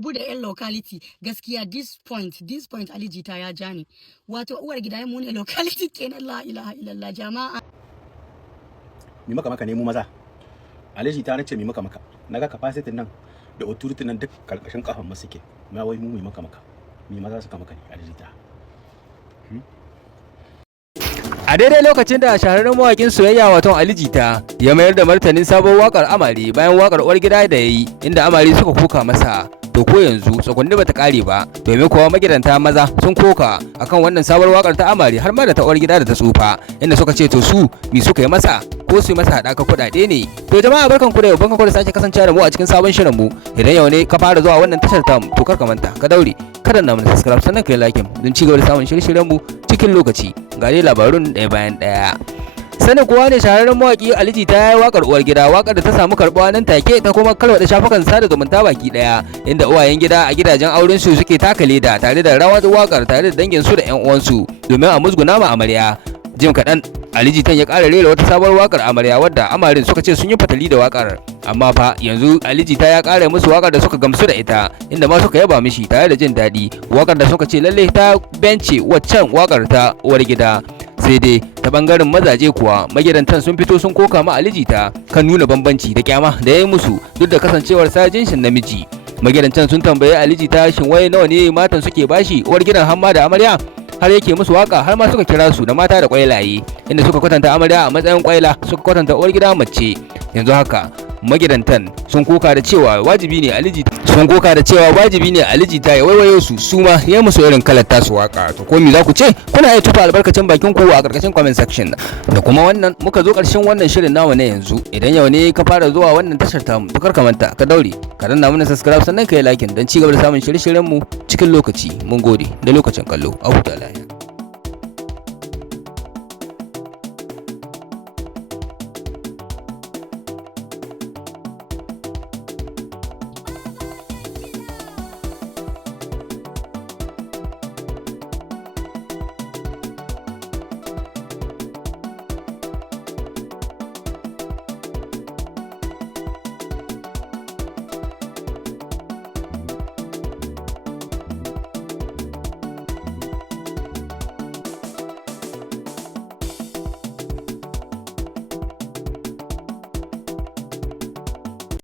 bude yan locality gaskiya this point Ali Jita ya ja ne wato uwar gida mu ne locality kenan la ilaha illallah jama'a mi maka ne mu maza Ali Jita nace mi maka naga capacity nan da authority nan duk karkashin kafan mu suke ma wai mu mi maka mi maza suka maka ne Ali Jita. A daidai lokacin da shahararren mawakin soyayya wato Ali Jita ya mayar da martanin sabon wakar Amare bayan wakar uwar gida da yayi inda Amare suka koka masa, to ko yanzu tsakunni bata kare ba domin kowa magidanta maza sun koka akan wannan sabuwar wakar ta Amare har ma da ta uwar gida da ta tsufa, inda suka ce to su mi suka yi masa ko su yi masa hadaka kuɗaɗe ne. To jama'a barkanku da yau, barkanku da sake kasancewa da mu a cikin sabon shirin mu. Idan yau ne ka fara zuwa wannan tashar tamu to kar ka manta ka daure kada na mana subscribe sannan kai like don ci gaba da samun shirye-shiryen mu cikin lokaci. Ga dai labarun ɗaya bayan ɗaya. Sanin kowa ne shahararren mawaki Ali Jita ya yi wakar uwar gida, wakar da ta samu karɓuwa nan take ta kuma kalwada shafukan sada zumunta baki ɗaya, inda uwayen gida a gidajen auren su suke taka leda tare da rawar wakar tare da dangin su da ƴan uwansu domin a musguna ma amarya. Jim kaɗan Ali Jitan ya ƙara rera wata sabuwar wakar amarya wadda amarin suka ce sun yi fatali da wakar, amma fa yanzu Ali Jita ya ƙara musu wakar da suka gamsu da ita inda ma suka yaba mishi tare da jin daɗi, wakar da suka ce lalle ta bence waccan wakar ta uwar gida. Sai dai ta bangaren mazaje kuwa magidantan sun fito sun koka ma Ali Jita kan nuna bambanci da kyama da ya yi musu duk da kasancewar sa jinsin namiji. Magidantan sun tambayi Ali Jita shin wai nawa ne matan suke bashi uwar gidan hamma da amarya har yake musu waka, har ma suka kira su da mata da kwailaye, inda suka kwatanta amarya a matsayin kwaila suka kwatanta uwar gida mace. Yanzu haka magidantan sun koka da cewa wajibi ne Ali Jita ya waiwayo su ma ya musu irin kalar tasu waka. To ko me za ku ce? Kuna iya tufa albarkacin bakin ku a karkashin comment section. Da kuma wannan muka zo karshen wannan shirin namu na yanzu. Idan yau ne ka fara zuwa wannan tashar tamu to kar ka manta ka daure ka danna mana subscribe sannan ka yi like don ci gaba da samun shirye-shiryen mu cikin lokaci. Mun gode da lokacin kallo. A huta lafiya.